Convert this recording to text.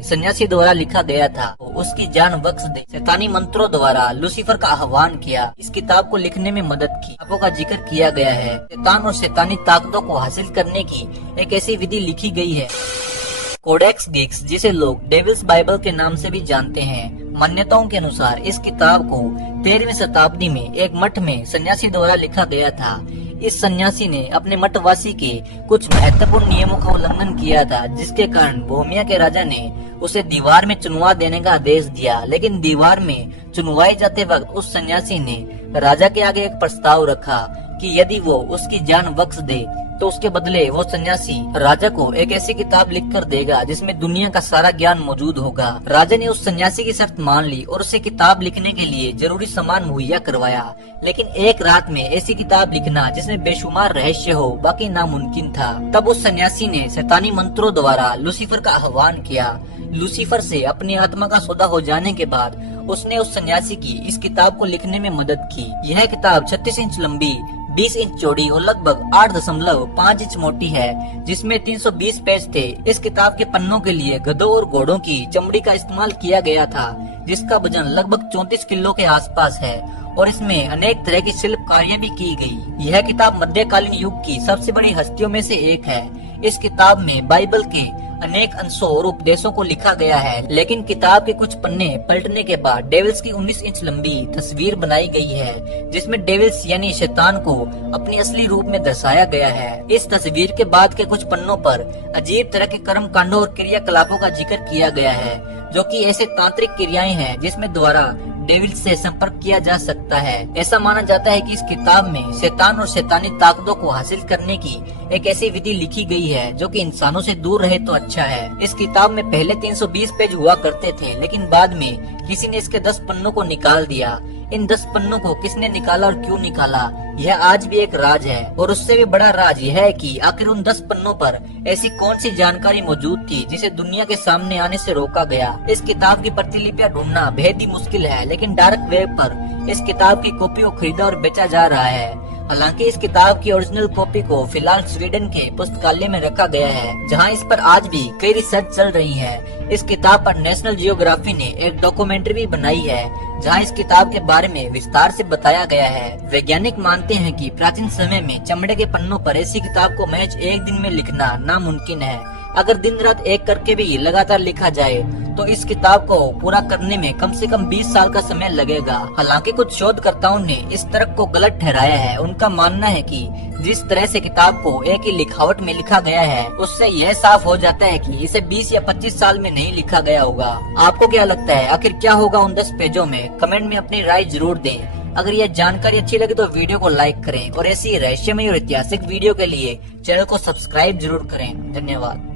सन्यासी द्वारा लिखा गया था, उसकी जान बख्श दे। शैतानी मंत्रों द्वारा लूसीफर का आह्वान किया। इस किताब को लिखने में मदद की किताबों का जिक्र किया गया है। शैतान और शैतानी ताकतों को हासिल करने की एक ऐसी विधि लिखी गई है। कोडेक्स गिक्स, जिसे लोग डेविल्स बाइबल के नाम से भी जानते हैं, मान्यताओं के अनुसार इस किताब को 13वीं शताब्दी में एक मठ में सन्यासी द्वारा लिखा गया था। इस सन्यासी ने अपने मठवासी के कुछ महत्वपूर्ण नियमों का उल्लंघन किया था, जिसके कारण बोहेमिया के राजा ने उसे दीवार में चुनवा देने का आदेश दिया। लेकिन दीवार में चुनवाए जाते वक्त उस सन्यासी ने राजा के आगे एक प्रस्ताव रखा कि यदि वो उसकी जान बख्श दे तो उसके बदले वो सन्यासी राजा को एक ऐसी किताब लिखकर देगा जिसमें दुनिया का सारा ज्ञान मौजूद होगा। राजा ने उस सन्यासी की शर्त मान ली और उसे किताब लिखने के लिए जरूरी सामान मुहैया करवाया। लेकिन एक रात में ऐसी किताब लिखना जिसमें बेशुमार रहस्य हो, बाकी नामुमकिन था। तब उस सन्यासी ने शैतानी मंत्रों द्वारा लूसीफर का आह्वान किया। लूसीफर से अपनी आत्मा का सौदा हो जाने के बाद उसने उस सन्यासी की इस किताब को लिखने में मदद की। यह किताब 36 इंच लंबी, 20 इंच चौड़ी और लगभग 8.5 इंच मोटी है, जिसमें 320 पेज थे। इस किताब के पन्नों के लिए गधों और घोड़ों की चमड़ी का इस्तेमाल किया गया था, जिसका वजन लगभग 34 किलो के आसपास है और इसमें अनेक तरह की शिल्पकारियां भी की गई। यह किताब मध्यकालीन युग की सबसे बड़ी हस्तियों में से एक है। इस किताब में बाइबल के अनेक अंशों और उपदेशों को लिखा गया है, लेकिन किताब के कुछ पन्ने पलटने के बाद डेविल्स की 19 इंच लंबी तस्वीर बनाई गई है, जिसमें डेविल्स यानी शैतान को अपनी असली रूप में दर्शाया गया है। इस तस्वीर के बाद के कुछ पन्नों पर अजीब तरह के कर्म कांडों और क्रियाकलापों का जिक्र किया गया है, जो कि ऐसे तांत्रिक क्रियाएं हैं जिसमें द्वारा डेविल से संपर्क किया जा सकता है। ऐसा माना जाता है कि इस किताब में शैतान और शैतानी ताकतों को हासिल करने की एक ऐसी विधि लिखी गई है जो कि इंसानों से दूर रहे तो अच्छा है। इस किताब में पहले 320 पेज हुआ करते थे, लेकिन बाद में किसी ने इसके 10 पन्नों को निकाल दिया। इन 10 पन्नों को किसने निकाला और क्यों निकाला, यह आज भी एक राज है। और उससे भी बड़ा राज यह है कि आखिर उन 10 पन्नों पर ऐसी कौन सी जानकारी मौजूद थी जिसे दुनिया के सामने आने से रोका गया। इस किताब की प्रतिलिपियां ढूंढना बेहद ही मुश्किल है, लेकिन डार्क वेब पर इस किताब की कॉपी को खरीदा और बेचा जा रहा है। हालांकि इस किताब की ओरिजिनल कॉपी को फिलहाल स्वीडन के पुस्तकालय में रखा गया है, जहां इस पर आज भी कई रिसर्च चल रही है। इस किताब पर नेशनल जियोग्राफी ने एक डॉक्यूमेंट्री भी बनाई है, जहां इस किताब के बारे में विस्तार से बताया गया है। वैज्ञानिक मानते हैं कि प्राचीन समय में चमड़े के पन्नों पर ऐसी किताब को महज एक दिन में लिखना नामुमकिन है। अगर दिन रात एक करके भी लगातार लिखा जाए तो इस किताब को पूरा करने में कम से कम 20 साल का समय लगेगा। हालांकि कुछ शोधकर्ताओं ने इस तर्क को गलत ठहराया है। उनका मानना है कि जिस तरह से किताब को एक ही लिखावट में लिखा गया है, उससे यह साफ हो जाता है कि इसे 20 या 25 साल में नहीं लिखा गया होगा। आपको क्या लगता है, आखिर क्या होगा उन 10 पेजों में? कमेंट में अपनी राय जरूर दें। अगर यह जानकारी अच्छी लगी तो वीडियो को लाइक करें और ऐसी रहस्यमय और ऐतिहासिक वीडियो के लिए चैनल को सब्सक्राइब जरूर करें। धन्यवाद।